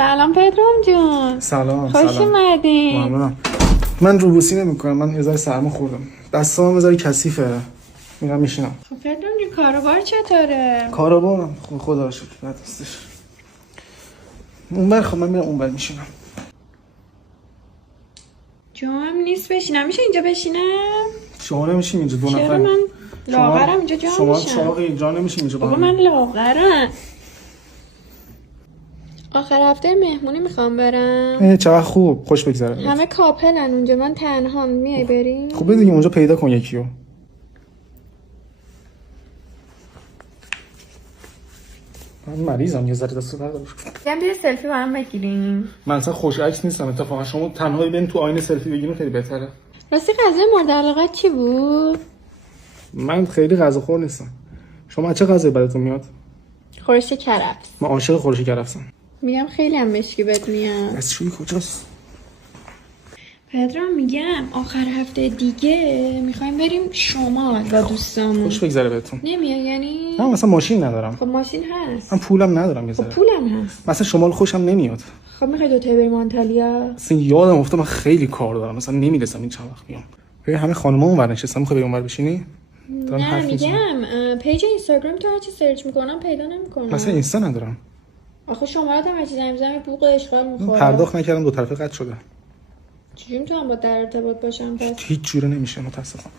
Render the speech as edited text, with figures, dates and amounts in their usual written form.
سلام پدرام جون. سلام. خوش اومدین. ممنونم. من روبوسی نمی‌کنم، من یه ذره سرما خوردم. دستام یه ذره کثیفه. میرم میشینم. خب پدرام جون کاروبار چطوره؟ کاروبارم خدا رو شکر بد نیستش. اونور خب من میرم اونور میشینم. جام نیست بشینم، میشه اینجا بشینم؟ شما نمیشین اینجا دو نفر؟ چرا من لاغرم اینجا جا شما میشم. شما اینجا نمیشین اینجا بابا من لاغرم. آخر هفته مهمونی میخوام برم. چقدر خوب، خوش بگذره. همه کاپلن اونجا، من تنها. میای بریم؟ خب دیگه اونجا پیدا کن یکیو. من مریضم، یه ذره دستو بردار. یه سلفی با هم بگیریم. من اصلا خوش عکس نیستم اتفاقا. شما تنهایی برین تو آینه سلفی بگیرین خیلی بهتره. راستی غذای مورد علاقت چی بود؟ من خیلی غذاخور نیستم. شما چه غذایی بدتون میاد؟ خورش کرفس. من عاشق خورش کرفسم. میگم خیلی هم مشکی بهت میاد. دستشویی کجاست؟ پدرام میگم آخر هفته دیگه میخوایم بریم شمال با دوستامون. خوش بگذره بهتون. نمیای یعنی؟ من مثلا ماشین ندارم. خب ماشین هست. من پولم ندارم یه خب ذره. پولم هست. مثلا شمال خوشم نمیاد. خب میخوای دوتایی بریم آنتالیا؟ اصلا یادم افتاد من خیلی کار دارم، مثلا نمیرسم این چند وقت بیام. ببین همه خانم‌ها اونور نشستن، میخوای بریم اونور بشینی؟ نه میگم پیج اینستاگرام تو هرچی سرچ میکنم پیدا نمیکنم. مثلا اینستا ندارم. آخه شماره هم هرچی زنگ بزنم بوق اشغال میخوره. پرداخت نکردم دو طرفه قطع شده. چجوری میتونم با در ارتباط باشم پس؟ هیچ جوره نمیشه متاسفم.